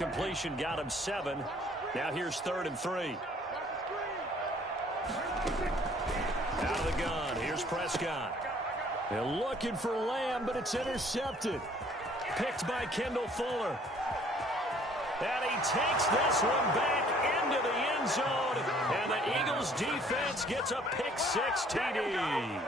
Completion got him 7. Now here's 3rd and 3. Out of the gun. Here's Prescott. They're looking for Lamb, but it's intercepted. Picked by Kendall Fuller. And he takes this one back into the end zone. And the Eagles defense gets a pick-6 TD.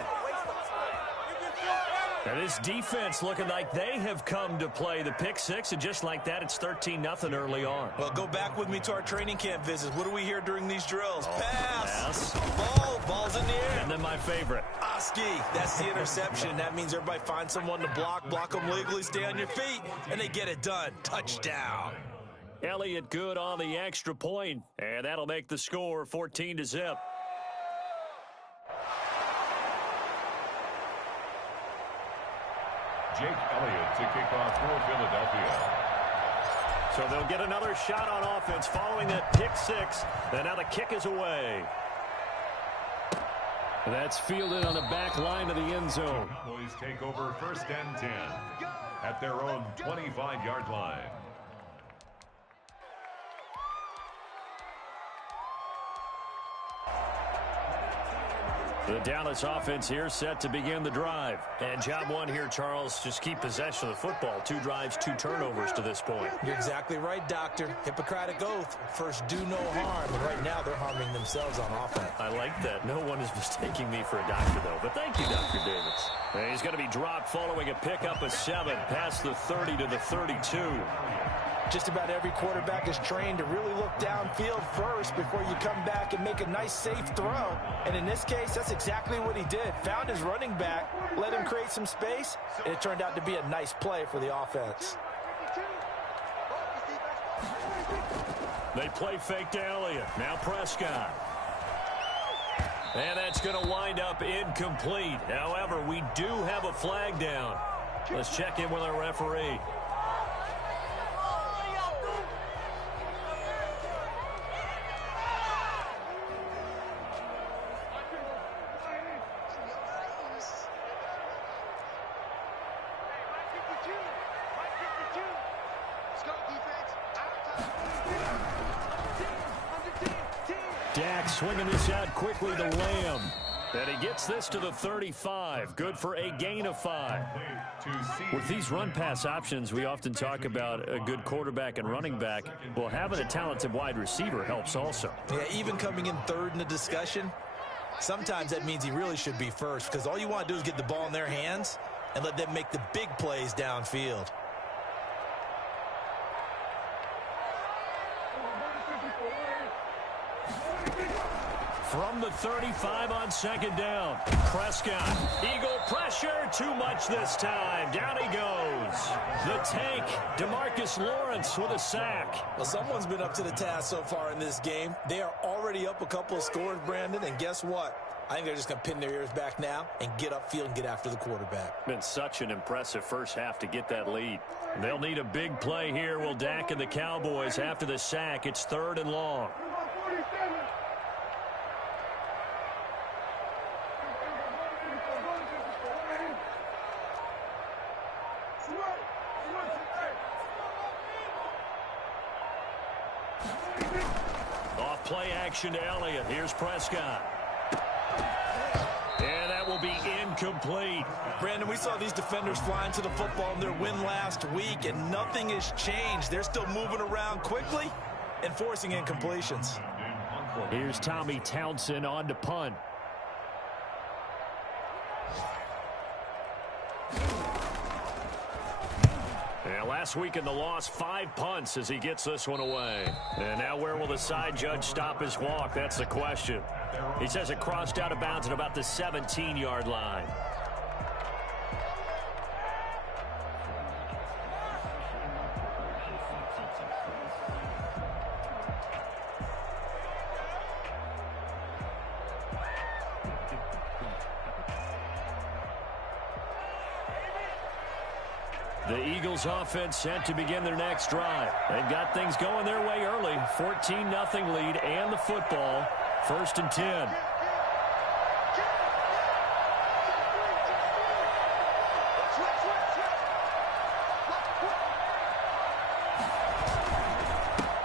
And this defense looking like they have come to play the pick-6, and just like that, it's 13-0 early on. Well, go back with me to our training camp visits. What do we hear during these drills? Pass. Ball's in the air. And then my favorite. Oski, that's the interception. That means everybody finds someone to block them legally, stay on your feet, and they get it done. Touchdown. Elliott good on the extra point, and that'll make the score 14-0. Jake Elliott to kick off for Philadelphia. So they'll get another shot on offense following that pick-6, and now the kick is away. That's fielded on the back line of the end zone. Cowboys take over 1st and 10 at their own 25-yard line. The Dallas offense here set to begin the drive. And job one here, Charles, just keep possession of the football. 2 drives, 2 turnovers to this point. You're exactly right, Doctor. Hippocratic oath. First, do no harm. And right now, they're harming themselves on offense. I like that. No one is mistaking me for a doctor, though. But thank you, Dr. Davis. And he's going to be dropped following a pickup of 7 past the 30 to the 32. Just about every quarterback is trained to really look downfield first before you come back and make a nice, safe throw. And in this case, that's exactly what he did. Found his running back, let him create some space, and it turned out to be a nice play for the offense. They play fake to Elliott. Now Prescott. And that's going to wind up incomplete. However, we do have a flag down. Let's check in with our referee. Swinging this out quickly to Lamb. And he gets this to the 35. Good for a gain of 5. With these run-pass options, we often talk about a good quarterback and running back. Well, having a talented wide receiver helps also. Yeah, even coming in 3rd in the discussion, sometimes that means he really should be first, because all you want to do is get the ball in their hands and let them make the big plays downfield. From the 35 on 2nd down. Prescott. Eagle pressure. Too much this time. Down he goes. The tank. DeMarcus Lawrence with a sack. Well, someone's been up to the task so far in this game. They are already up a couple of scores, Brandon, and guess what? I think they're just going to pin their ears back now and get upfield and get after the quarterback. Been such an impressive first half to get that lead. They'll need a big play here. Will Dak and the Cowboys after the sack. It's 3rd and long. Play action to Elliott. Here's Prescott. And that will be incomplete. Brandon, we saw these defenders flying to the football in their win last week, and nothing has changed. They're still moving around quickly and forcing incompletions. Here's Tommy Townsend on to punt. And last week in the loss, 5 punts as he gets this one away. And now where will the side judge stop his walk? That's the question. He says it crossed out of bounds at about the 17-yard line. The Eagles offense set to begin their next drive. They've got things going their way early. 14-0 lead and the football. 1st and 10.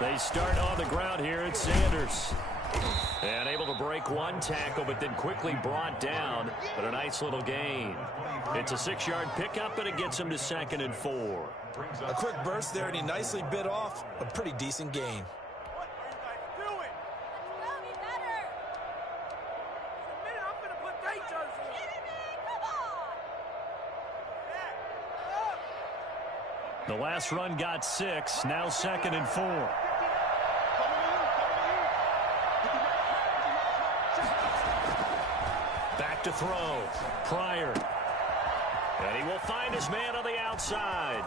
They start on the ground here at Sanders. And able to break one tackle, but then quickly brought down. But a nice little gain. It's a 6-yard pickup, and it gets him to 2nd and 4. A quick burst there, and he nicely bit off a pretty decent gain. The last run got 6, now 2nd and 4. Back to throw. Pryor. And he will find his man on the outside.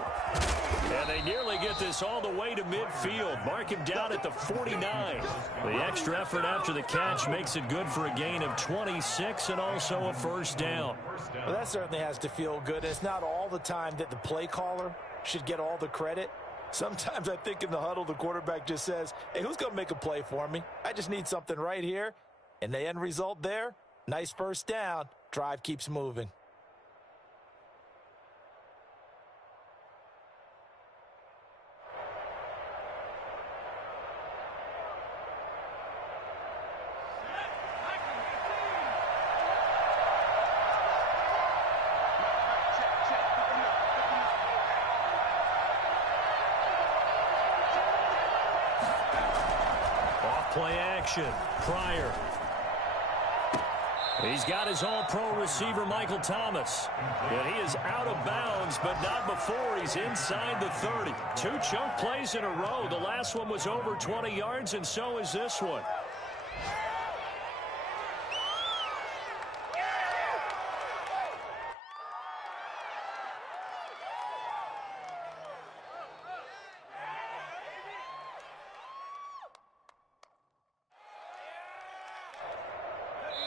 And they nearly get this all the way to midfield. Mark him down at the 49. The extra effort after the catch makes it good for a gain of 26 and also a first down. Well, that certainly has to feel good. It's not all the time that the play caller should get all the credit. Sometimes I think in the huddle, the quarterback just says, hey, who's going to make a play for me? I just need something right here. And the end result there, nice first down. Drive keeps moving. Play action. Pryor. He's got his all-pro receiver, Michael Thomas. And he is out of bounds, but not before he's inside the 30. 2 chunk plays in a row. The last one was over 20 yards, and so is this one.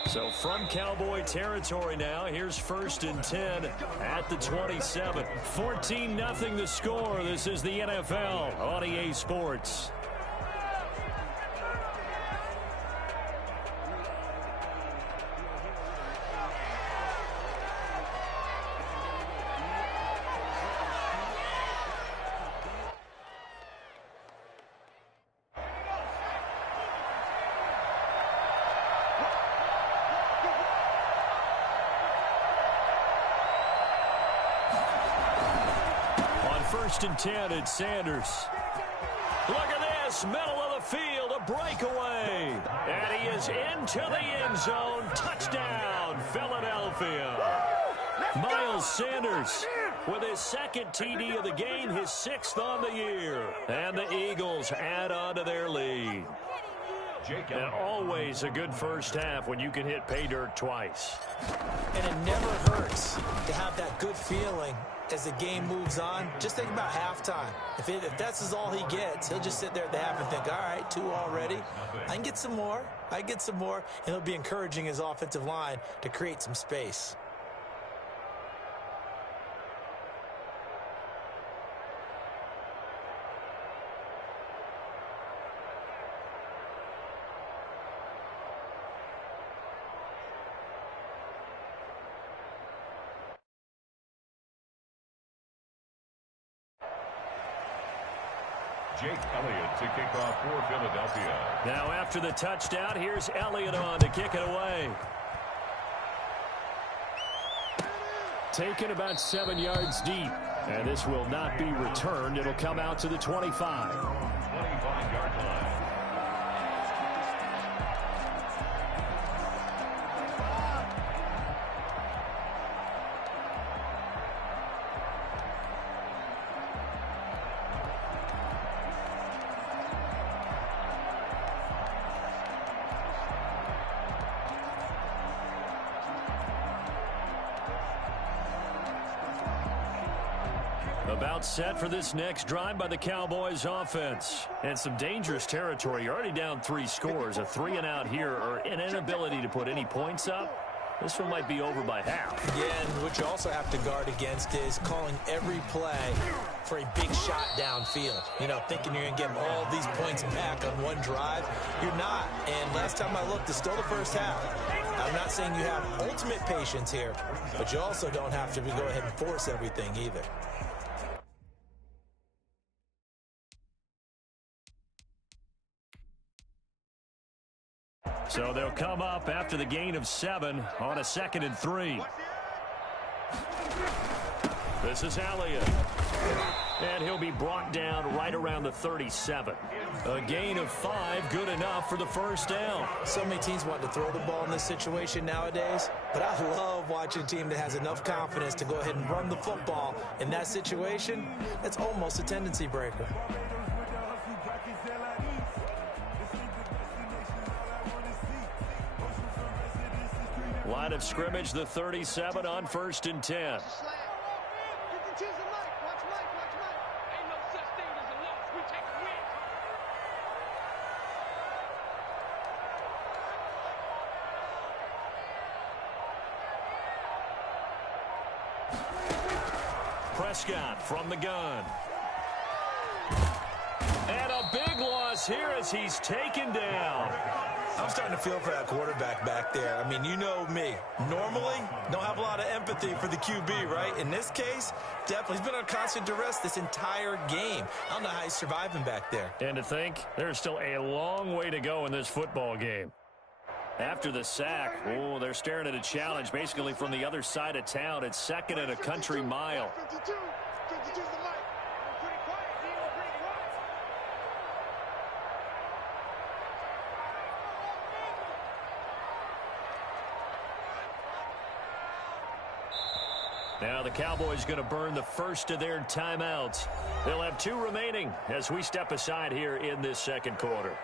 So from Cowboy territory now, here's 1st and 10 at the 27. 14-0 the score. This is the NFL on EA Sports. First and 10 at Sanders. Look at this, middle of the field, a breakaway. And he is into the end zone. Touchdown, Philadelphia. Miles Sanders with his 2nd TD of the game, his 6th on the year. And the Eagles add on to their lead. And always a good first half when you can hit pay dirt twice. And it never hurts to have that good feeling as the game moves on. Just think about halftime. If that's all he gets, he'll just sit there at the half and think, all right, 2 already. I can get some more. And he'll be encouraging his offensive line to create some space. Jake Elliott to kick off for Philadelphia. Now after the touchdown, here's Elliott on to kick it away. Taken about 7 yards deep. And this will not be returned. It'll come out to the 25. 25-yard line. About set for this next drive by the Cowboys offense. And some dangerous territory. You're already down 3 scores. A 3 and out here, or an inability to put any points up. This one might be over by half. Yeah, and what you also have to guard against is calling every play for a big shot downfield. You know, thinking you're going to get all these points back on one drive. You're not. And last time I looked, it's still the first half. I'm not saying you have ultimate patience here, but you also don't have to go ahead and force everything either. So they'll come up after the gain of 7 on a 2nd and 3. This is Elliott. And he'll be brought down right around the 37. A gain of 5, good enough for the first down. So many teams want to throw the ball in this situation nowadays, but I love watching a team that has enough confidence to go ahead and run the football. In that situation, it's almost a tendency breaker. Line of scrimmage, the 37 on 1st and 10. Prescott from the gun. And a big loss here as he's taken down. I'm starting to feel for that quarterback back there. I mean, you know me. Normally, don't have a lot of empathy for the QB, right? In this case, definitely. He's been on constant duress this entire game. I don't know how he's surviving back there. And to think, there's still a long way to go in this football game. After the sack, oh, they're staring at a challenge basically from the other side of town. It's 2nd and a country mile. Now the Cowboys going to burn the first of their timeouts. They'll have 2 remaining as we step aside here in this 2nd quarter.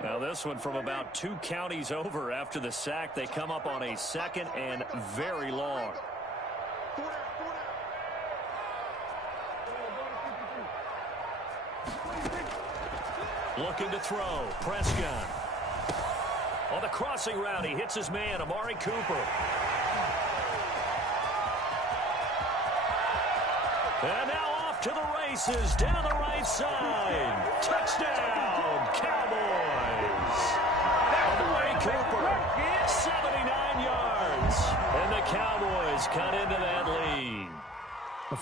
Now this one from about 2 counties over after the sack. They come up on a 2nd and very long. Looking to throw. Prescott. On the crossing route, he hits his man, Amari Cooper. And now off to the races, down the right side. Touchdown, Cowboys. Amari Cooper, 79 yards. And the Cowboys cut into that lead.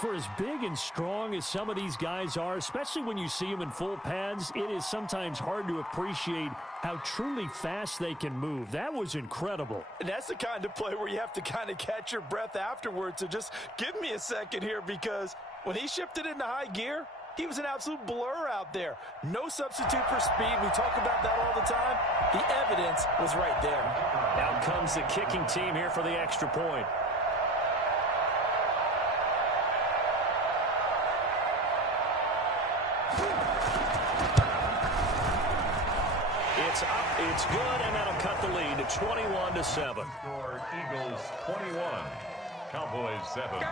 For as big and strong as some of these guys are, especially when you see them in full pads, it is sometimes hard to appreciate how truly fast they can move. That was incredible. And that's the kind of play where you have to kind of catch your breath afterwards. So just give me a second here, because when he shifted into high gear, he was an absolute blur out there. No substitute for speed. We talk about that all the time. The evidence was right there. Out comes the kicking team here for the extra point. It's up, it's good, and that'll cut the lead to 21-7. Score Eagles 21, Cowboys 7.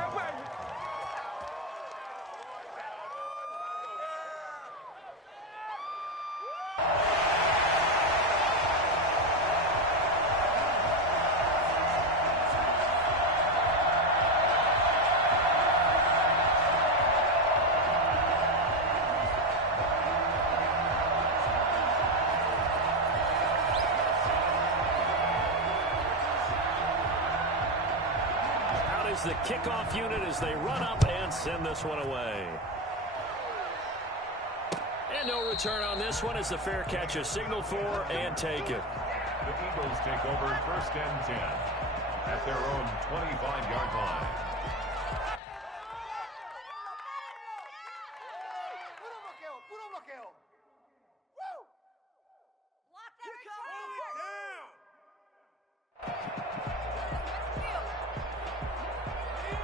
The kickoff unit as they run up and send this one away. And no return on this one as the fair catch is signaled for and taken. The Eagles take over 1st and 10 at their own 25-yard line.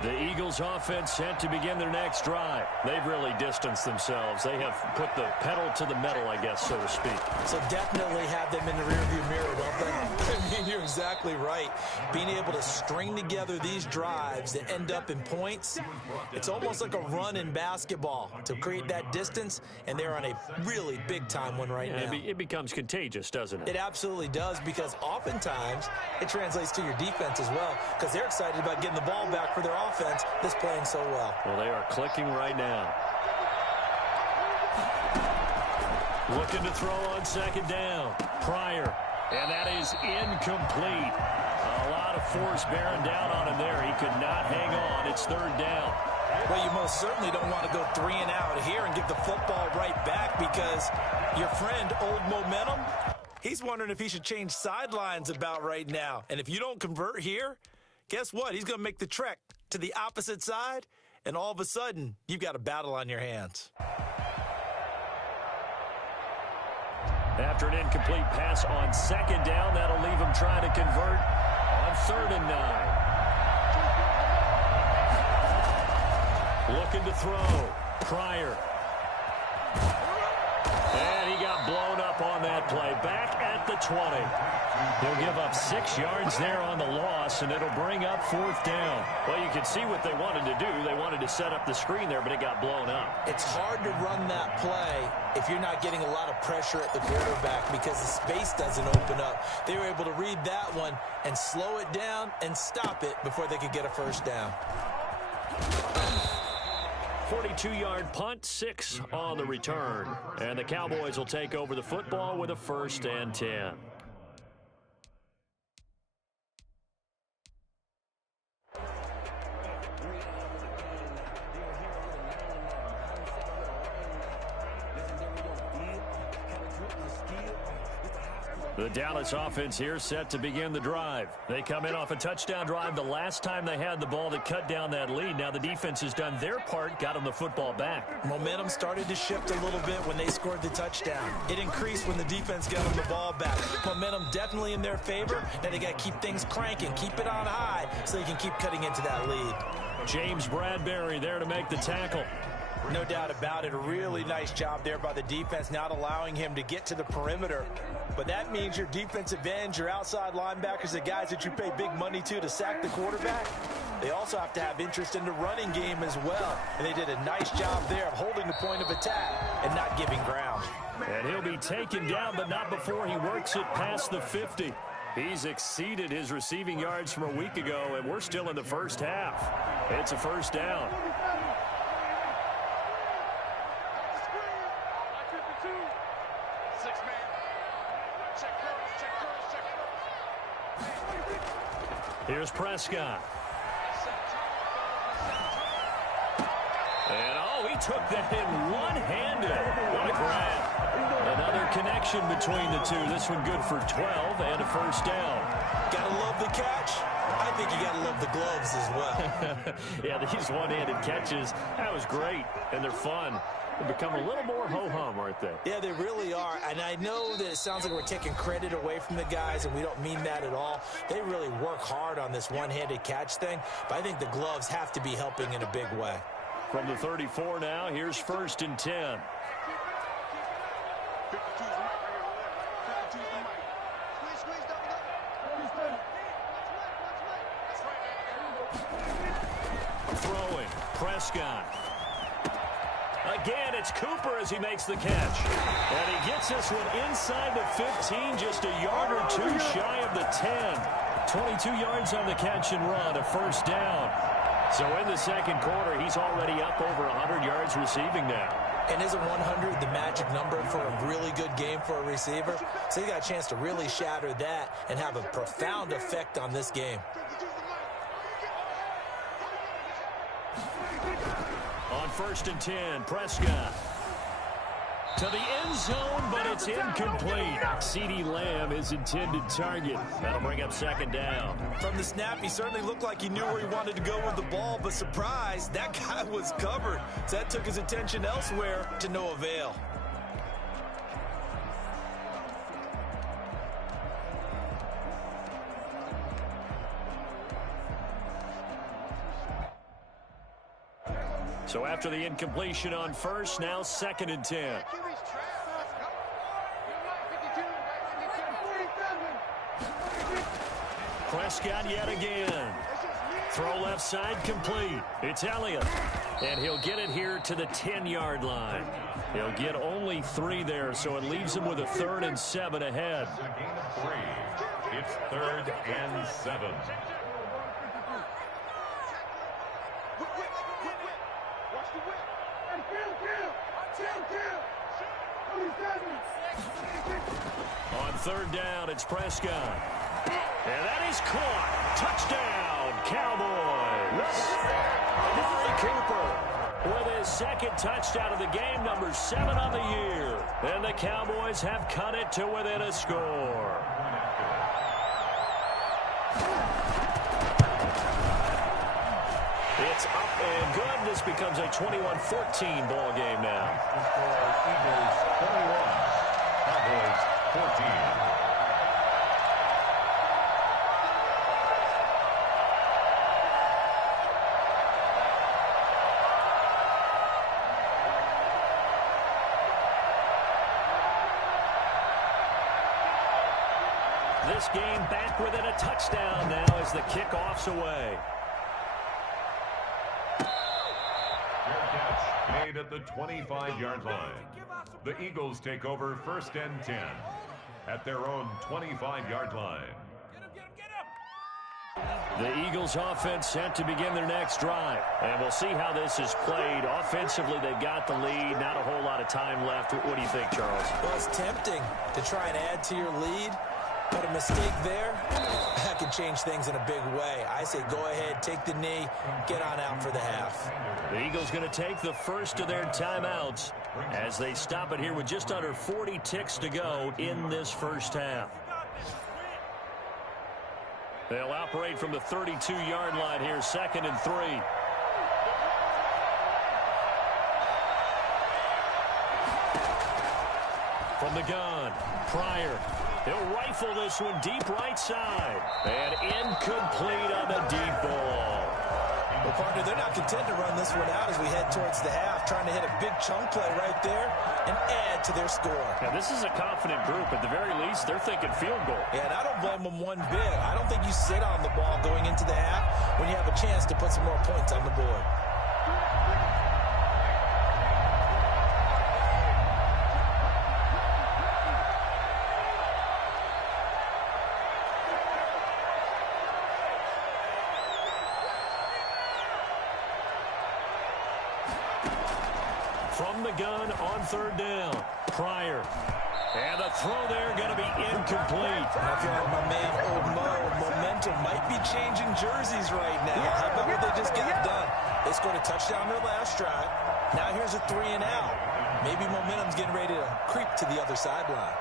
The Eagles offense set to begin their next drive. They've really distanced themselves. They have put the pedal to the metal, I guess, so to speak. So definitely have them in the rearview mirror, don't they? I mean, you're exactly right. Being able to string together these drives that end up in points, it's almost like a run in basketball to create that distance, and they're on a really big-time one right now. It becomes contagious, doesn't it? It absolutely does, because oftentimes it translates to your defense as well, because they're excited about getting the ball back for their offense that's playing so well. Well, they are clicking right now. Looking to throw on second down. Pryor. And that is incomplete. A lot of force bearing down on him there. He could not hang on. It's third down. Well, you most certainly don't want to go 3 and out here and get the football right back, because your friend, Old Momentum, he's wondering if he should change sidelines about right now. And if you don't convert here, guess what? He's going to make the trek to the opposite side, and all of a sudden, you've got a battle on your hands. After an incomplete pass on second down, that'll leave him trying to convert on 3rd and 9. Looking to throw. Pryor. And he got blown up on that play. Back at the 20. He'll give up 6 yards there on the loss, and it'll bring up 4th down. Well, you can see what they wanted to do. They wanted to set up the screen there, but it got blown up. It's hard to run that play if you're not getting a lot of pressure at the quarterback, because the space doesn't open up. They were able to read that one and slow it down and stop it before they could get a first down. 42-yard punt, 6 on the return. And the Cowboys will take over the football with a 1st and 10. The Dallas offense here set to begin the drive. They come in off a touchdown drive the last time they had the ball that cut down that lead. Now the defense has done their part, got them the football back. Momentum started to shift a little bit when they scored the touchdown. It increased when the defense got them the ball back. Momentum definitely in their favor. Now they got to keep things cranking, keep it on high, so they can keep cutting into that lead. James Bradbury there to make the tackle. No doubt about it. A really nice job there by the defense, not allowing him to get to the perimeter. But that means your defensive ends, your outside linebackers, the guys that you pay big money to sack the quarterback, they also have to have interest in the running game as well. And they did a nice job there of holding the point of attack and not giving ground. And he'll be taken down, but not before he works it past the 50. He's exceeded his receiving yards from a week ago, and we're still in the first half. It's a first down. Here's Prescott. And, he took that in one-handed. What a grab. Another connection between the two. This one good for 12 and a first down. Gotta love the catch. I think you gotta love the gloves as well. Yeah, these one-handed catches, that was great, and they're fun. They become a little more ho-hum, aren't they? Yeah, they really are. And I know that it sounds like we're taking credit away from the guys, and we don't mean that at all. They really work hard on this one-handed catch thing, but I think the gloves have to be helping in a big way. From the 34 now, here's 1st and 10. Throwing, Prescott. Again, it's Cooper as he makes the catch. And he gets this one inside the 15, just a yard or two shy of the 10. 22 yards on the catch and run, a first down. So in the second quarter, he's already up over 100 yards receiving now. And isn't 100 the magic number for a really good game for a receiver? So he got a chance to really shatter that and have a profound effect on this game. On 1st and 10, Prescott. To the end zone, but it's incomplete. CeeDee Lamb is intended target. That'll bring up 2nd down. From the snap, he certainly looked like he knew where he wanted to go with the ball, but surprise, that guy was covered. So that took his attention elsewhere to no avail. So after the incompletion on first, now 2nd and 10. Prescott yet again. Throw left side complete. It's Elliott. And he'll get it here to the 10-yard line. He'll get only 3 there, so it leaves him with a 3rd and 7 ahead. It's a gain of 3. It's 3rd and 7. On 3rd down, it's Prescott. And that is caught. Touchdown, Cowboys. Amari Cooper with his 2nd touchdown of the game, number 7 on the year. And the Cowboys have cut it to within a score. It's up and good. This becomes a 21-14 ball game now. The score, Eagles 21, Cowboys 14. This game back within a touchdown now as the kickoff's away. Fair catch made at the 25-yard line. The Eagles take over 1st and 10 at their own 25-yard line. The Eagles offense set to begin their next drive. And we'll see how this is played. Offensively, they've got the lead. Not a whole lot of time left. What do you think, Charles? Well, it's tempting to try and add to your lead. But a mistake there, that could change things in a big way. I say go ahead, take the knee, get on out for the half. The Eagles going to take the first of their timeouts as they stop it here with just under 40 ticks to go in this first half. They'll operate from the 32-yard line here, 2nd and 3. From the gun, Pryor. He'll rifle this one deep right side. And incomplete on the deep ball. Well, partner, they're not content to run this one out as we head towards the half, trying to hit a big chunk play right there and add to their score. Now, this is a confident group. At the very least, they're thinking field goal. Yeah, and I don't blame them one bit. I don't think you sit on the ball going into the half when you have a chance to put some more points on the board. From the gun on 3rd down, Pryor. And the throw there going to be incomplete. I feel like my man, Old Mo, momentum might be changing jerseys right now. How about what they just got done? They scored a touchdown their last drive. Now here's a 3 and out. Maybe momentum's getting ready to creep to the other sideline.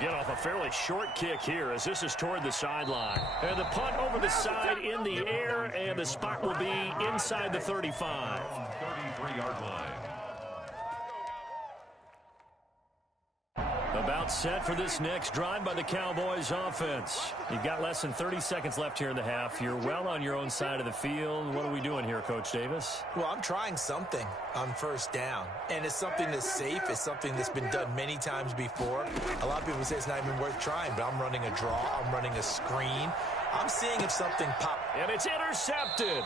Get off a fairly short kick here as this is toward the sideline. And the punt over the side in the air, and the spot will be inside the 35. 33-yard line. About set for this next drive by the Cowboys offense. You've got less than 30 seconds left here in the half. You're well on your own side of the field. What are we doing here, Coach Davis? Well, I'm trying something on 1st down, and it's something that's safe. It's something that's been done many times before. A lot of people say it's not even worth trying, but I'm running a draw. I'm running a screen. I'm seeing if something pops. And it's intercepted.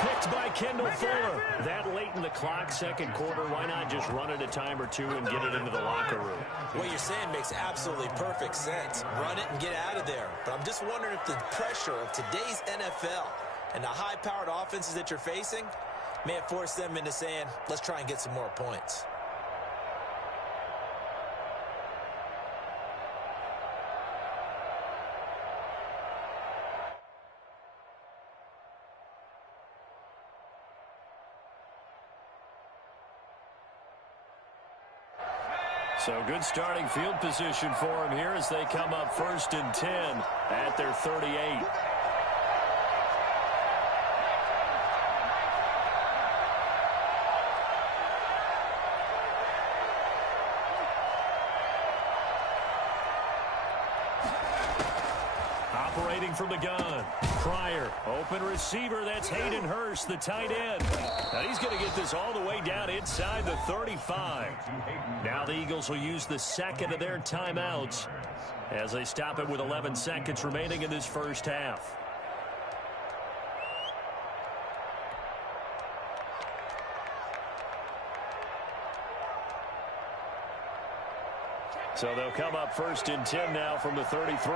Picked by Kendall Fuller. That late in the clock, 2nd quarter, why not just run it a time or two and get it into the locker room? What you're saying makes absolutely perfect sense. Run it and get out of there. But I'm just wondering if the pressure of today's NFL and the high-powered offenses that you're facing may have forced them into saying, let's try and get some more points. So good starting field position for him here as they come up 1st and 10 at their 38. Initiating from the gun. Pryor, open receiver. That's Hayden Hurst, the tight end. Now he's going to get this all the way down inside the 35. Now the Eagles will use the second of their timeouts as they stop it with 11 seconds remaining in this first half. So they'll come up 1st and 10 now from the 33.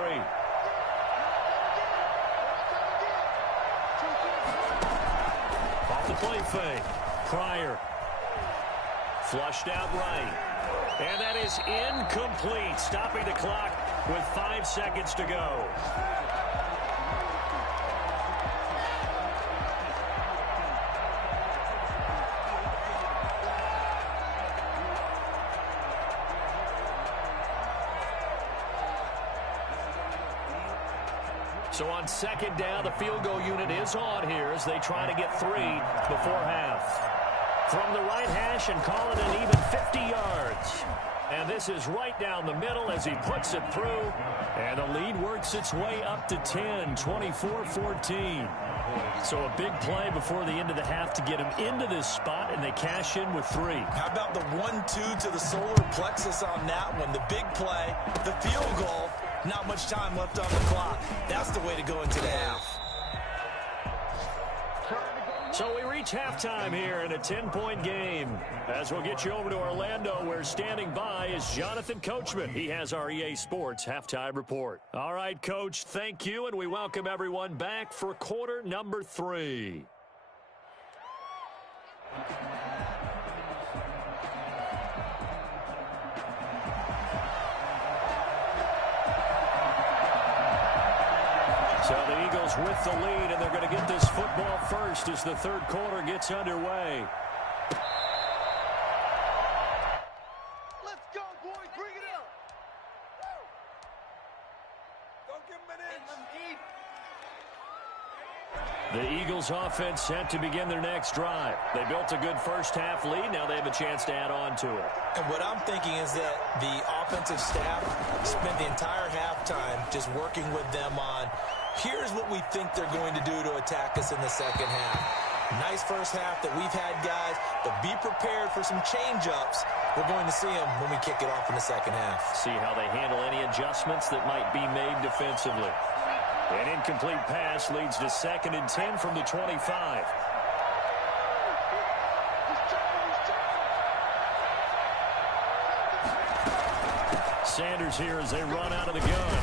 Off the play fake. Pryor. Flushed out right. And that is incomplete. Stopping the clock with 5 seconds to go. So on 2nd down, the field goal unit is on here as they try to get 3 before half. From the right hash and call it an even 50 yards. And this is right down the middle as he puts it through. And the lead works its way up to 10, 24-14. So a big play before the end of the half to get him into this spot, and they cash in with 3. How about the 1-2 to the solar plexus on that one? The big play, the field goal, not much time left on the clock. That's the way to go into the half. So we reach halftime here in a 10-point game. As we'll get you over to Orlando, where standing by is Jonathan Coachman. He has our EA Sports halftime report. All right, Coach, thank you, and we welcome everyone back for quarter number 3. So the Eagles with the lead, and they're going to get this football first as the third quarter gets underway. Let's go, boys. Bring it up. Don't give them an inch. The Eagles offense set to begin their next drive. They built a good first half lead. Now they have a chance to add on to it. And what I'm thinking is that the offensive staff spent the entire halftime just working with them on, here's what we think they're going to do to attack us in the second half. Nice first half that we've had, guys, but be prepared for some change-ups. We're going to see them when we kick it off in the second half. See how they handle any adjustments that might be made defensively. An incomplete pass leads to 2nd and 10 from the 25. Sanders here as they run out of the gun.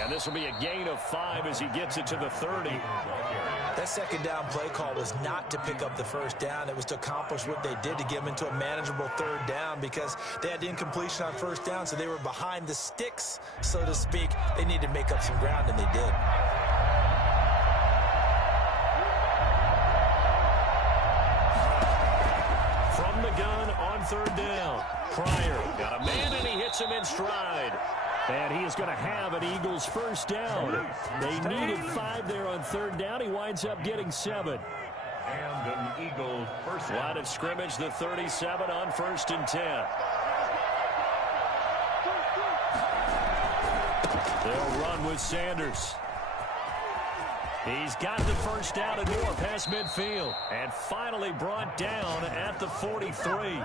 And this will be a gain of 5 as he gets it to the 30. That second down play call was not to pick up the first down. It was to accomplish what they did to get them into a manageable third down because they had incompletion on first down, so they were behind the sticks, so to speak. They needed to make up some ground, and they did. From the gun on 3rd down. Pryor got a man, and he hits him in stride. And he is going to have an Eagles first down. They needed 5 there on 3rd down. He winds up getting 7. And an Eagle first down. Line of scrimmage, the 37 on 1st and 10. They'll run with Sanders. He's got the first down and more past midfield. And finally brought down at the 43.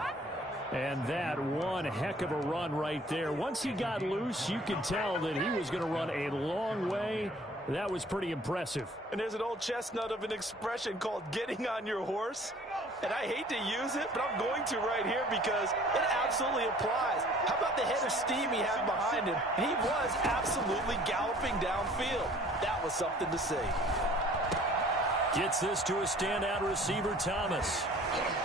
And that one heck of a run right there. Once he got loose, you could tell that he was going to run a long way. That was pretty impressive. And there's an old chestnut of an expression called getting on your horse. And I hate to use it, but I'm going to right here because it absolutely applies. How about the head of steam he had behind him? He was absolutely galloping downfield. That was something to see. Gets this to a standout receiver, Thomas.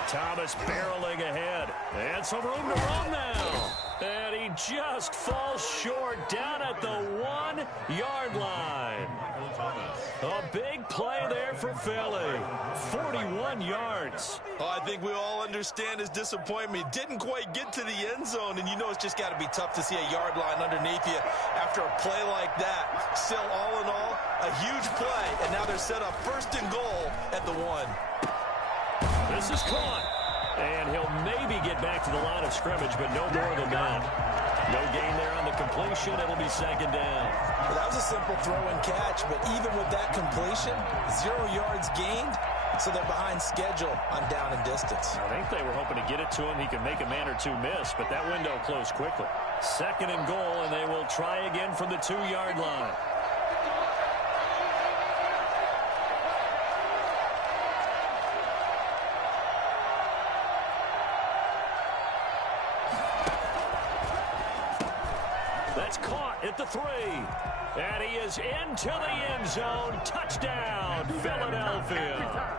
Thomas barreling ahead. And some room to run now. And he just falls short down at the 1-yard line. A big play there for Philly. 41 yards. Oh, I think we all understand his disappointment. Didn't quite get to the end zone, and you know it's just got to be tough to see a yard line underneath you after a play like that. Still, all in all, a huge play, and now they're set up 1st and goal at the 1. This is caught. And he'll maybe get back to the line of scrimmage, but no more than that. No gain there on the completion. It'll be second down. Well, that was a simple throw and catch, but even with that completion, 0 yards gained, so they're behind schedule on down and distance. I think they were hoping to get it to him. He could make a man or two miss, but that window closed quickly. Second and goal, and they will try again from the 2-yard line. That's caught at the 3. And he is into the end zone. Touchdown, Philadelphia.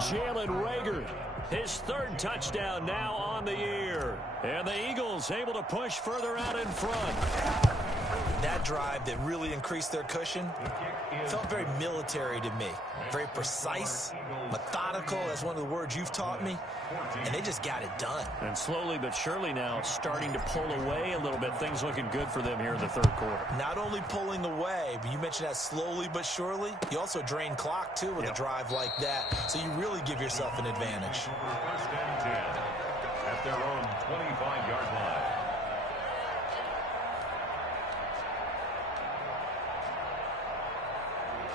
Jalen Reagor, his 3rd touchdown now on the year. And the Eagles able to push further out in front. That drive that really increased their cushion felt very military to me. Very precise, methodical. That's one of the words you've taught me. And they just got it done. And slowly but surely now starting to pull away a little bit. Things looking good for them here in the 3rd quarter. Not only pulling away, but you mentioned that slowly but surely. You also drain clock, too, with a drive like that. So you really give yourself an advantage. First and 10 at their own 25-yard line.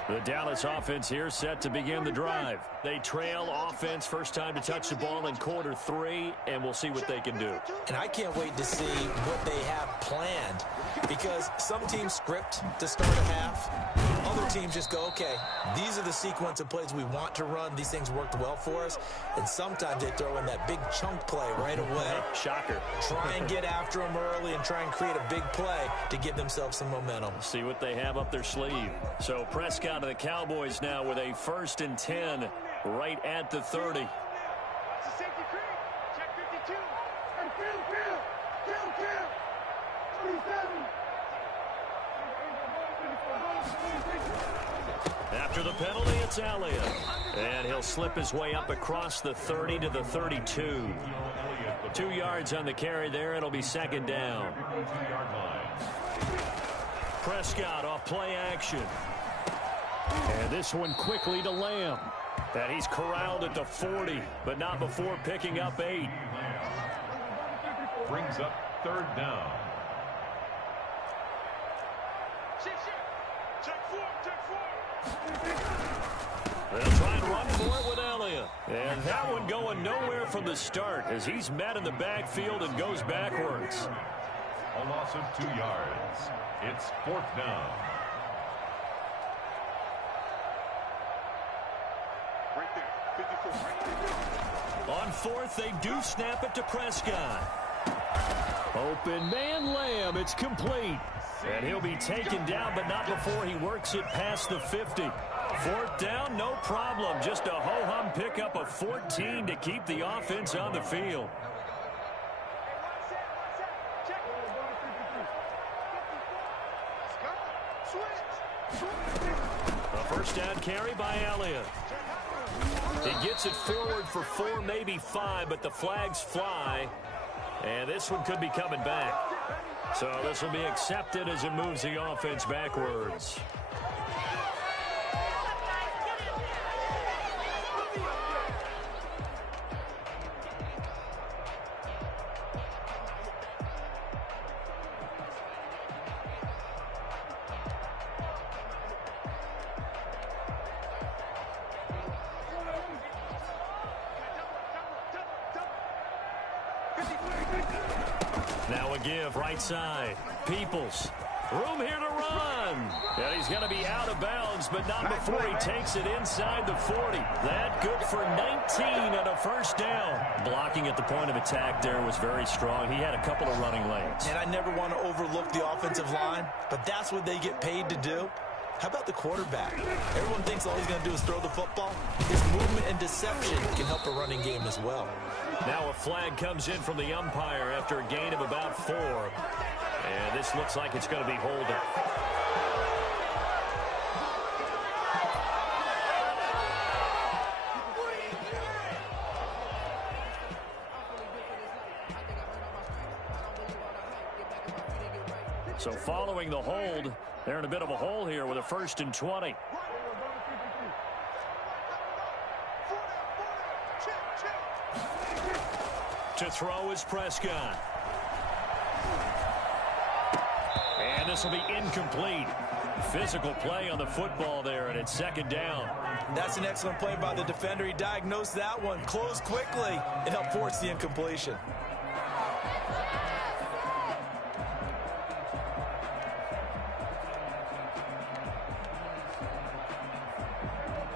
The Dallas offense here set to begin the drive. They trail offense, first time to touch the ball in quarter 3, and we'll see what they can do. And I can't wait to see what they have planned, because some teams script to start a half. Other teams just go, okay, these are the sequence of plays we want to run. These things worked well for us. And sometimes they throw in that big chunk play right away. Shocker. Try and get after them early and try and create a big play to give themselves some momentum. See what they have up their sleeve. So Prescott of the Cowboys now with a 1st and 10 right at the 30. After the penalty, it's Elliott. And he'll slip his way up across the 30 to the 32. 2 yards on the carry there. It'll be second down. Prescott off play action. And this one quickly to Lamb. And he's corralled at the 40, but not before picking up 8. Brings up 3rd down. They'll try and run for it with Elliott. And that one going nowhere from the start as he's met in the backfield and goes backwards. A loss of 2 yards. It's 4th down. Right there, 54. On 4th, they do snap it to Prescott. Open man Lamb, it's complete. And he'll be taken down, but not before he works it past the 50. 4th down, no problem. Just a ho-hum pickup of 14 to keep the offense on the field. A first down carry by Elliott. He gets it forward for 4, maybe 5, but the flags fly. And this one could be coming back. So this will be accepted as it moves the offense backwards. Now a give right side. Peoples. Room here to run. And he's going to be out of bounds, but not before he takes it inside the 40. That good for 19 and a first down. Blocking at the point of attack there was very strong. He had a couple of running lanes. And I never want to overlook the offensive line, but that's what they get paid to do. How about the quarterback? Everyone thinks all he's going to do is throw the football. His movement and deception can help a running game as well. Now a flag comes in from the umpire after a gain of about 4. And this looks like it's going to be holding. So following the hold, they're in a bit of a hole here with a 1st and 20. To throw is Prescott. And this will be incomplete. Physical play on the football there, and it's second down. That's an excellent play by the defender. He diagnosed that one, closed quickly, and helped force the incompletion.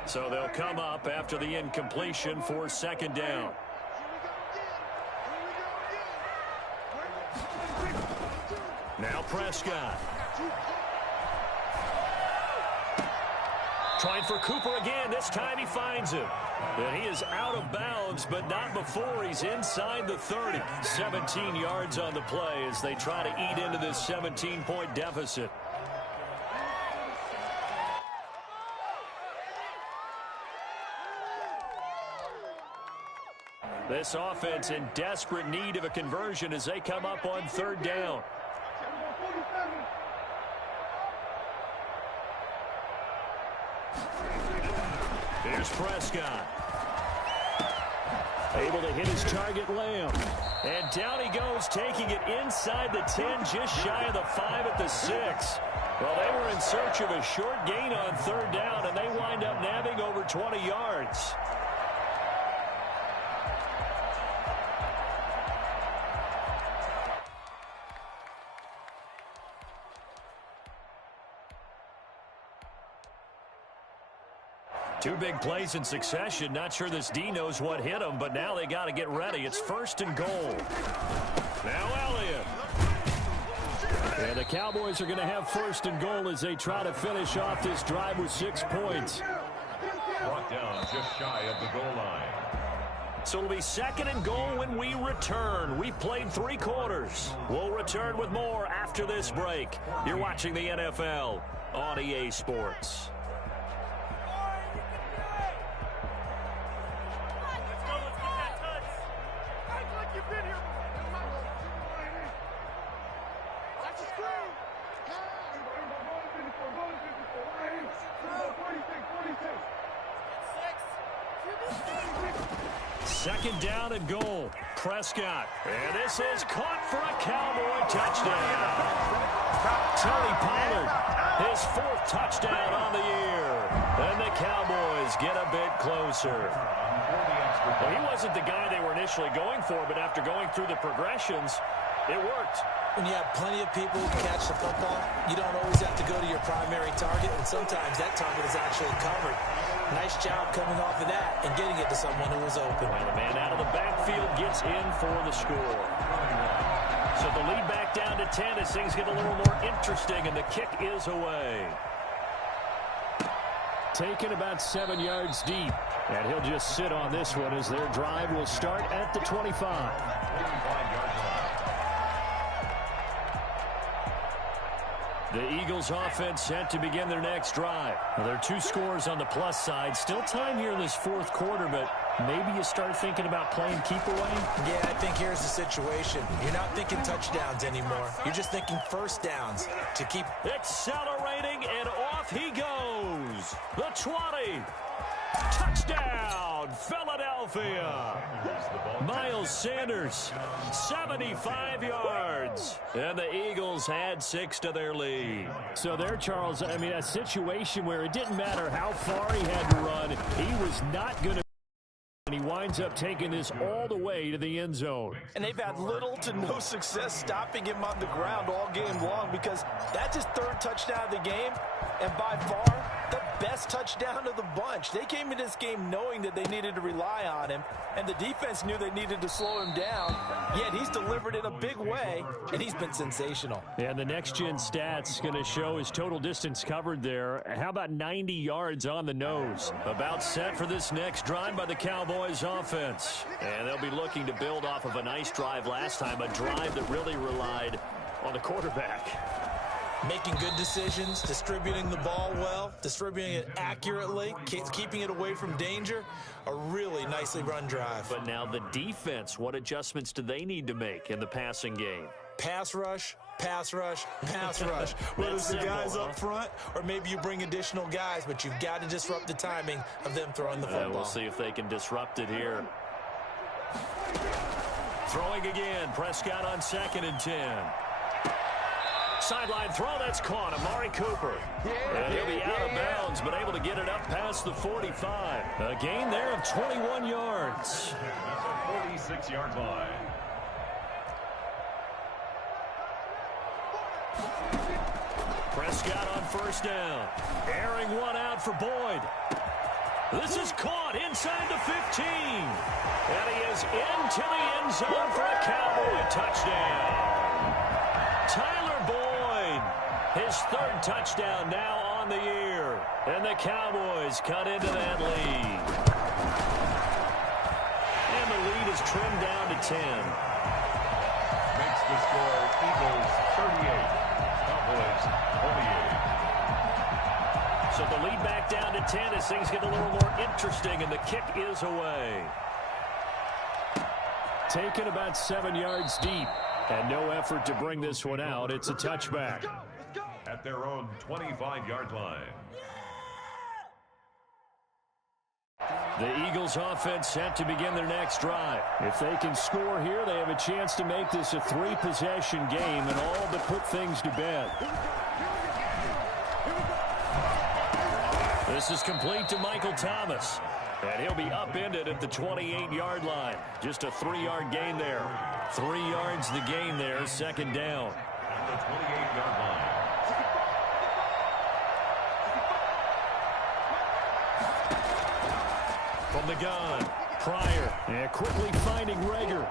So they'll come up after the incompletion for second down. Now Prescott. Trying for Cooper again. This time he finds him. And he is out of bounds, but not before he's inside the 30. 17 yards on the play as they try to eat into this 17-point deficit. This offense in desperate need of a conversion as they come up on third down. Here's Prescott. Able to hit his target, Lamb. And down he goes, taking it inside the 10, just shy of the 5 at the 6. Well, they were in search of a short gain on third down, and they wind up nabbing over 20 yards. Two big plays in succession. Not sure this D knows what hit him, but now they got to get ready. It's first and goal. Now Elliott. And the Cowboys are going to have first and goal as they try to finish off this drive with 6 points. Brought down just shy of the goal line. So it'll be second and goal when we return. We've played 3 quarters. We'll return with more after this break. You're watching the NFL on EA Sports. Second down and goal. Prescott. And this is caught for a Cowboy touchdown. Tony Pollard, his 4th touchdown on the year. And the Cowboys get a bit closer. Well, he wasn't the guy they were initially going for, but after going through the progressions, it worked. When you have plenty of people who catch the football, you don't always have to go to your primary target, and sometimes that target is actually covered. Nice job coming off of that and getting it to someone who was open. Well, the man out of the backfield gets in for the score. So the lead back down to 10 as things get a little more interesting, and the kick is away. Taken about 7 yards deep, and he'll just sit on this one as their drive will start at the 25. The Eagles offense set to begin their next drive. Well, there are 2 scores on the plus side. Still time here in this 4th quarter, but maybe you start thinking about playing keep away? Yeah, I think here's the situation. You're not thinking touchdowns anymore. You're just thinking first downs to keep accelerating, and off he goes. The 20. Touchdown, Philadelphia. Miles Sanders, 75 yards. And the Eagles add 6 to their lead. So there, Charles, I mean, a situation where it didn't matter how far he had to run. He was not going to. And he winds up taking this all the way to the end zone. And they've had little to no success stopping him on the ground all game long because that's his 3rd touchdown of the game, and by far the best touchdown of the bunch. They came into this game knowing that they needed to rely on him, and the defense knew they needed to slow him down, yet he's delivered in a big way, and he's been sensational. And the next-gen stats going to show his total distance covered there. How about 90 yards on the nose? About set for this next drive by the Cowboys offense. And they'll be looking to build off of a nice drive last time, a drive that really relied on the quarterback. Making good decisions, distributing the ball well, distributing it accurately, keeping it away from danger. A really nicely run drive. But now the defense, what adjustments do they need to make in the passing game? Pass rush, pass rush, pass rush. Whether it's the guys up front or maybe you bring additional guys, but you've got to disrupt the timing of them throwing the football. We'll see if they can disrupt it here. Throwing again. Prescott on 2nd and 10. Sideline throw, that's caught. Amari Cooper. And he'll be out of bounds, but able to get it up past the 45. A gain there of 21 yards. 46-yard line. Prescott on 1st down. Airing one out for Boyd. This is caught inside the 15. And he is into the end zone for a Cowboy touchdown. Tyler Boyd, his 3rd touchdown now on the year. And the Cowboys cut into that lead. And the lead is trimmed down to 10. Makes the score Eagles 38, Cowboys 28. So the lead back down to 10 as things get a little more interesting, and the kick is away. Taken about 7 yards deep, and no effort to bring this one out. It's a touchback. At their own 25-yard line. The Eagles offense set to begin their next drive. If they can score here, they have a chance to make this a 3-possession game and all but put things to bed. This is complete to Michael Thomas. And he'll be upended at the 28-yard line. Just a 3-yard gain there. 3 yards the gain there, 2nd down. At the 28-yard line. From the gun, Pryor. And quickly finding Rager.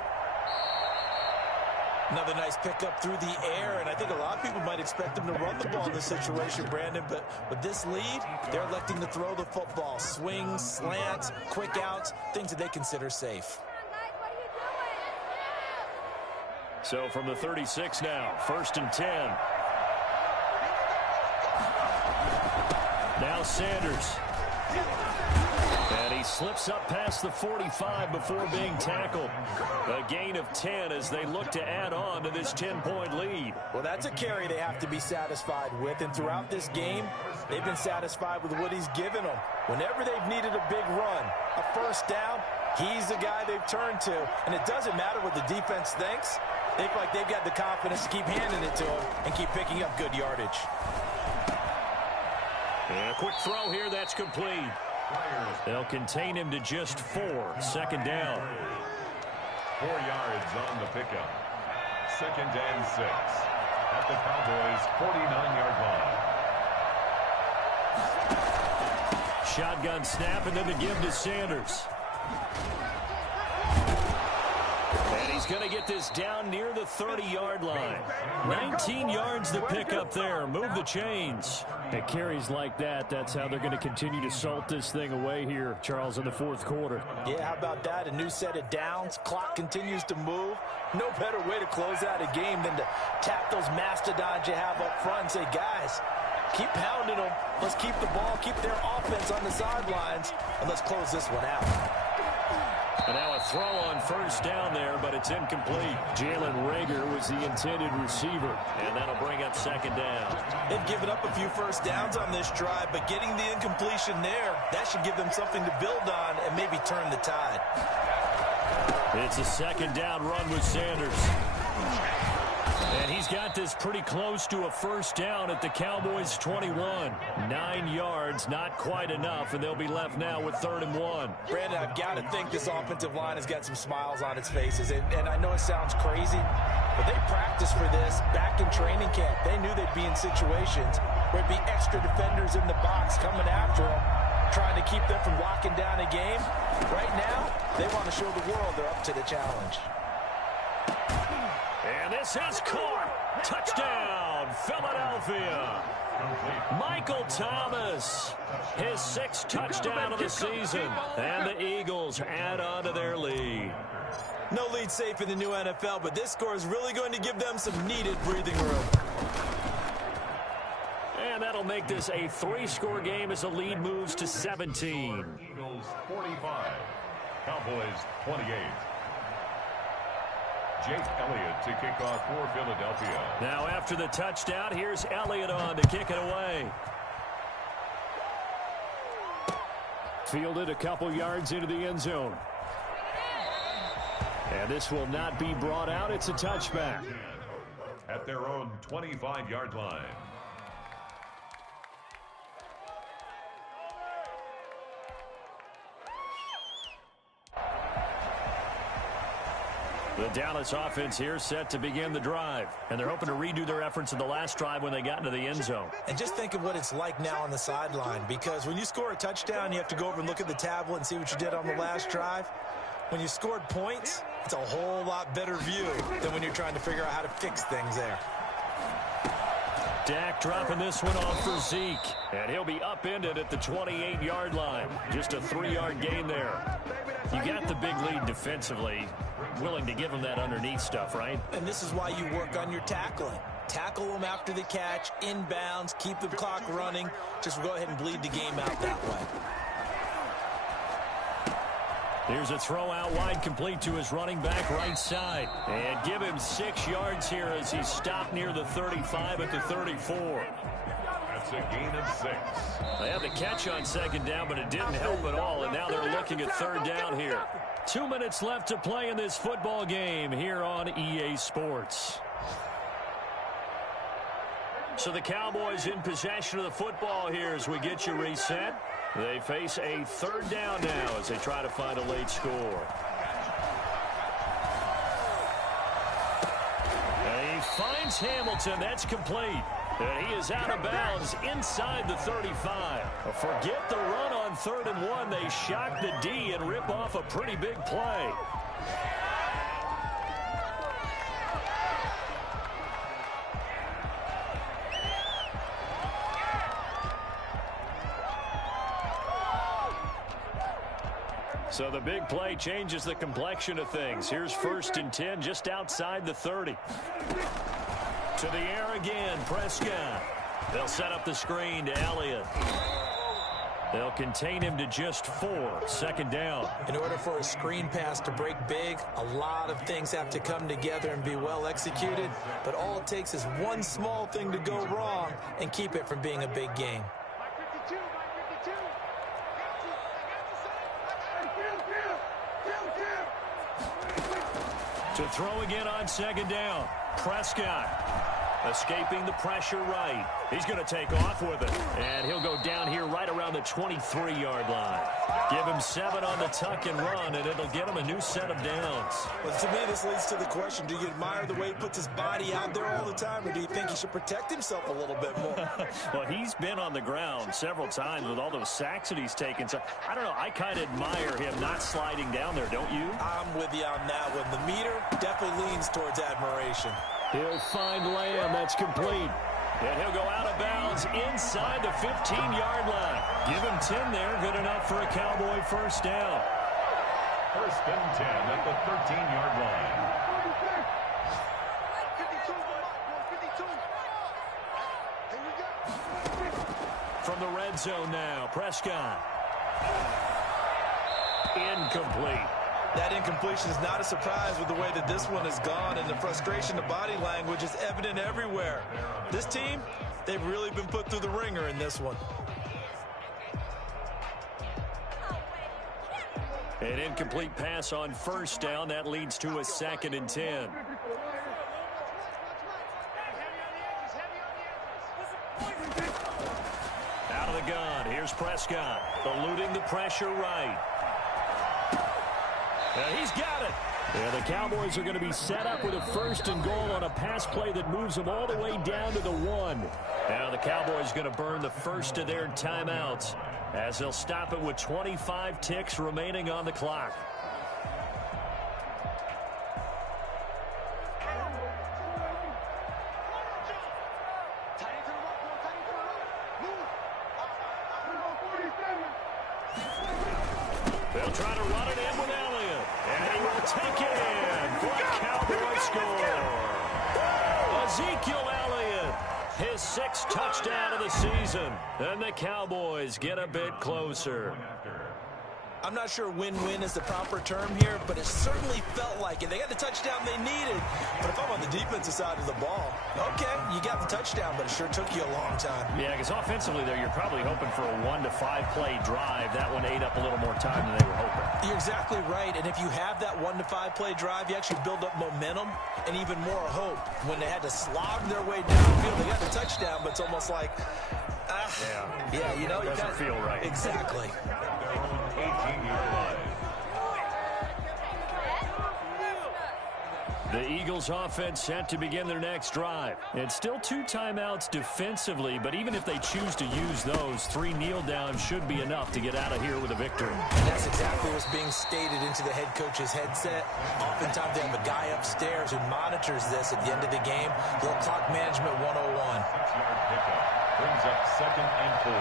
Another nice pickup through the air, and I think a lot of people might expect them to run the ball in this situation, Brandon, but with this lead, they're electing to throw the football. Swings, slants, quick outs, things that they consider safe. So from the 36 now, 1st and 10. Now Sanders. And he slips up past the 45 before being tackled. A gain of 10 as they look to add on to this 10-point lead. Well, that's a carry they have to be satisfied with, and throughout this game, they've been satisfied with what he's given them. Whenever they've needed a big run, a 1st down, he's the guy they've turned to. And it doesn't matter what the defense thinks. They feel like they've got the confidence to keep handing it to him and keep picking up good yardage. And a quick throw here, that's complete. They'll contain him to just 4. 2nd down. 4 yards on the pickup. 2nd and 6. At the Cowboys' 49-yard line. Shotgun snap and then the give to Sanders. And he's going to get this down near the 30-yard line. 19 yards to pick up there. Move the chains. At carries like that, that's how they're going to continue to salt this thing away here, Charles, in the 4th quarter. Yeah, how about that? A new set of downs. Clock continues to move. No better way to close out a game than to tap those mastodons you have up front and say, guys, keep pounding them. Let's keep the ball, keep their offense on the sidelines, and let's close this one out. And now a throw on 1st down there, but it's incomplete. Jalen Rager was the intended receiver, and that'll bring up 2nd down. They've given up a few 1st downs on this drive, but getting the incompletion there, that should give them something to build on and maybe turn the tide. It's a 2nd down run with Sanders. And he's got this pretty close to a 1st down at the Cowboys' 21. 9 yards, not quite enough, and they'll be left now with 3rd and 1. Brandon, I've got to think this offensive line has got some smiles on its faces, and I know it sounds crazy, but they practiced for this back in training camp. They knew they'd be in situations where it'd be extra defenders in the box coming after them, trying to keep them from locking down a game. Right now, they want to show the world they're up to the challenge. And this is caught. Touchdown, Philadelphia. Michael Thomas, his 6th touchdown of the season. And the Eagles add on to their lead. No lead safe in the new NFL, but this score is really going to give them some needed breathing room. And that'll make this a 3-score game as the lead moves to 17. Eagles 45, Cowboys 28. Jake Elliott to kick off for Philadelphia. Now after the touchdown, here's Elliott on to kick it away. Fielded a couple yards into the end zone. And this will not be brought out. It's a touchback. At their own 25-yard line. The Dallas offense here set to begin the drive. And they're hoping to redo their efforts in the last drive when they got into the end zone. And just think of what it's like now on the sideline. Because when you score a touchdown, you have to go over and look at the tablet and see what you did on the last drive. When you scored points, it's a whole lot better view than when you're trying to figure out how to fix things there. Dak dropping this one off for Zeke. And he'll be upended at the 28-yard line. Just a 3-yard gain there. You got the big lead defensively. Willing to give him that underneath stuff, right? And this is why you work on your tackling. Tackle them after the catch, inbounds, keep the clock running. Just go ahead and bleed the game out that way. Here's a throw out wide, complete to his running back right side. And give him 6 yards here as he's stopped near the 35 at the 34. That's a gain of 6. They had the catch on second down, but it didn't help at all, and now they're looking at third down here. 2 minutes left to play in this football game here on EA Sports. So the Cowboys in possession of the football here as we get you reset. They face a third down now as they try to find a late score. And he finds Hamilton. That's complete. And he is out of bounds inside the 35. Forget the run on 3rd and 1. They shock the D and rip off a pretty big play. So the big play changes the complexion of things. Here's 1st and 10 just outside the 30. To the air again, Prescott. They'll set up the screen to Elliott. They'll contain him to just 4. 2nd down. In order for a screen pass to break big, a lot of things have to come together and be well executed. But all it takes is one small thing to go wrong and keep it from being a big game. To throw again on 2nd down. Prescott escaping the pressure right. He's going to take off with it. And he'll go down here right around the 23-yard line. Give him 7 on the tuck and run, and it'll get him a new set of downs. Well, to me, this leads to the question, do you admire the way he puts his body out there all the time, or do you think he should protect himself a little bit more? Well, he's been on the ground several times with all those sacks that he's taken. So, I don't know, I kind of admire him not sliding down there, don't you? I'm with you on that one. The meter definitely leans towards admiration. He'll find Lamb. That's complete. And he'll go out of bounds inside the 15-yard line. Give him 10 there. Good enough for a Cowboy first down. 1st and 10 at the 13-yard line. From the red zone now, Prescott. Incomplete. That incompletion is not a surprise with the way that this one has gone, and the frustration, the body language is evident everywhere. This team, they've really been put through the ringer in this one. An incomplete pass on 1st down. That leads to a 2nd and 10. Out of the gun. Here's Prescott. Eluding the pressure right. And he's got it. And the Cowboys are going to be set up with a 1st and goal on a pass play that moves them all the way down to the 1. Now the Cowboys going to burn the first of their timeouts as they'll stop it with 25 ticks remaining on the clock. They'll try to run it in with Elliott. And he will take it in for a Cowboy score. Ezekiel Elliott, his 6th touchdown of the season. And the Cowboys get a bit closer. I'm not sure win-win is the proper term here, but it certainly felt like it. They got the touchdown they needed. But if I'm on the defensive side of the ball, okay, you got the touchdown, but it sure took you a long time. Yeah, because offensively there, you're probably hoping for a 1 to 5 play drive. That one ate up a little more time than they were hoping. You're exactly right. And if you have that 1 to 5 play drive, you actually build up momentum and even more hope. When they had to slog their way downfield, they got the touchdown, but it's almost like, yeah, you know, it doesn't feel right. Exactly. 18-yard line. The Eagles offense set to begin their next drive. It's still 2 timeouts defensively, but even if they choose to use those, 3 kneel downs should be enough to get out of here with a victory. And that's exactly what's being stated into the head coach's headset. Oftentimes they have a guy upstairs who monitors this at the end of the game. Little clock management 101. 6-yard pickup brings up 2nd and 4.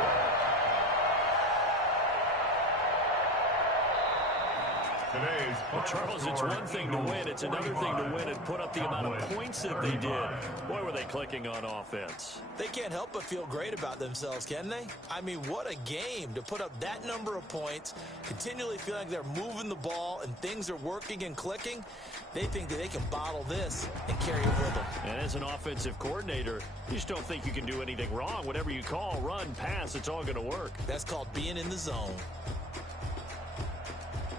Well, Charles, it's one thing to win. It's another thing to win and put up the amount of points that they did. Boy, were they clicking on offense. They can't help but feel great about themselves, can they? I mean, what a game to put up that number of points, continually feel like they're moving the ball and things are working and clicking. They think that they can bottle this and carry it with them. And as an offensive coordinator, you just don't think you can do anything wrong. Whatever you call, run, pass, it's all going to work. That's called being in the zone.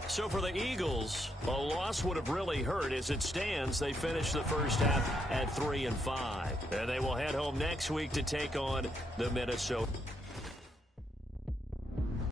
So for the Eagles, a loss would have really hurt. As it stands, they finished the first half at 3-5. And they will head home next week to take on the Minnesota.